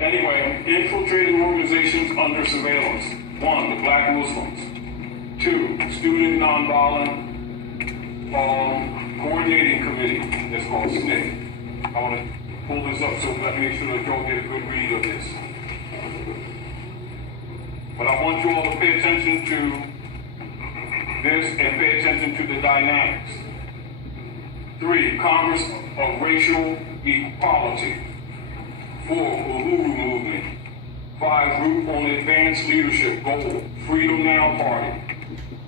Anyway, infiltrating organizations under surveillance. 1, the Black Muslims. 2, Student Nonviolent Coordinating Committee. That's called SNCC. I want to pull this up so let me make sure that y'all get a good read of this. But I want you all to pay attention to this and pay attention to the dynamics. 3, Congress of Racial Equality. 4, Uhuru Movement. 5, Group on Advanced Leadership, GOAL, Freedom Now Party.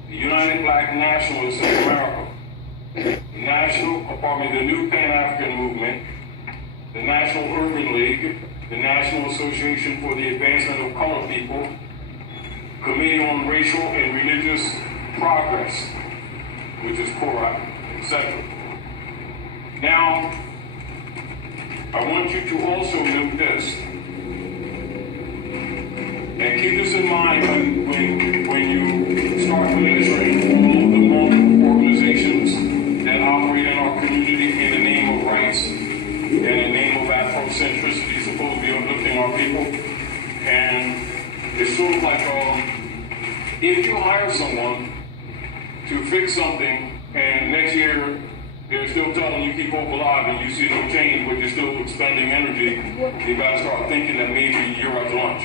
The United Black Nationalists of America. The New Pan-African Movement. The National Urban League. The National Association for the Advancement of Colored People. Committee on Racial and Religious Progress, which is CORA, etc. Now, I want you to also note this, and keep this in mind when you start measuring all of the multiple organizations that operate in our community in the name of rights and in the name of Afrocentricity, supposed to be uplifting our people. And it's sort of like if you hire someone to fix something and next year they're still telling you keep hope alive and you see no change, but you're still expending energy, you gotta start thinking that maybe you're at lunch.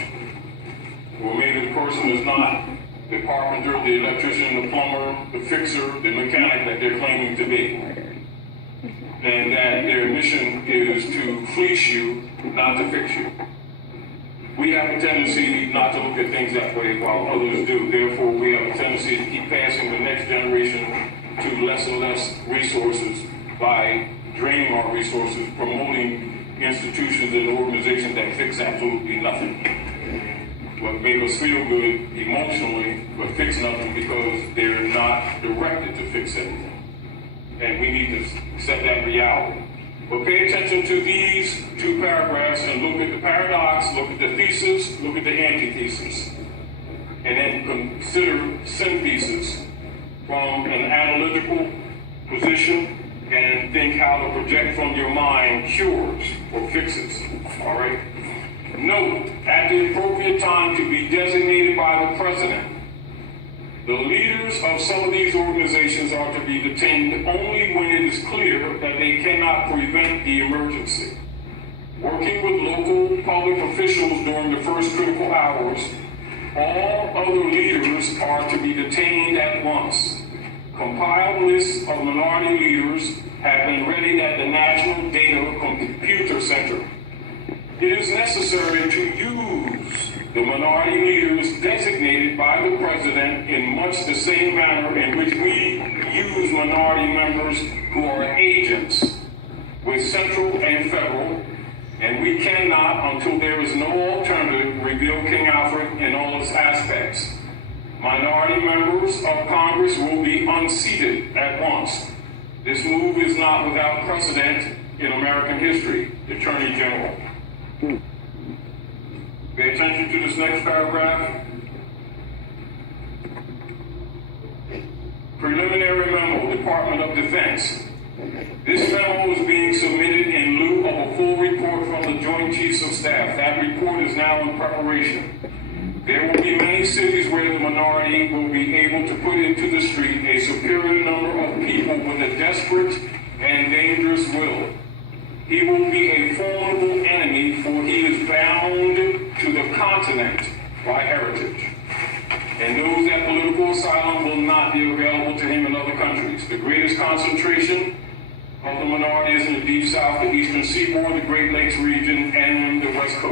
Or maybe the person is not the carpenter, the electrician, the plumber, the fixer, the mechanic that they're claiming to be. And that their mission is to fleece you, not to fix you. We have a tendency not to look at things that way while others do. Therefore, we have a tendency to keep passing the next generation to less and less resources by draining our resources, promoting institutions and organizations that fix absolutely nothing. What made us feel good emotionally, but fix nothing because they're not directed to fix anything. And we need to accept that reality. But pay attention to these 2 paragraphs and look at the paradox, look at the thesis, look at the antithesis. And then consider synthesis from an analytical position and think how to project from your mind cures or fixes, all right? Note, at the appropriate time to be designated by the president, the leaders of some of these organizations are to be detained only when it is clear that they cannot prevent the emergency. Working with local public officials during the first critical hours, all other leaders are to be detained at once. Compiled lists of minority leaders have been readied at the National Data Computer Center. It is necessary to use the minority leaders designated by the president in much the same manner in which we use minority members who are agents with central and federal, and we cannot, until there is no alternative, reveal King Alfred in all its aspects. Minority members of Congress will be unseated at once. This move is not without precedent in American history. The Attorney General. Pay attention to this next paragraph. Preliminary memo, Department of Defense. This memo is being submitted in lieu of a full report from the Joint Chiefs of Staff. That report is now in preparation. There will be many cities where the minority will be able to put into the street a superior number of people with a desperate and dangerous will. He will be a formidable enemy, for he is bound to the continent by heritage, and knows that political asylum will not be available to him in other countries. The greatest concentration of the minorities in the Deep South, the Eastern Seaboard, the Great Lakes region, and the West Coast.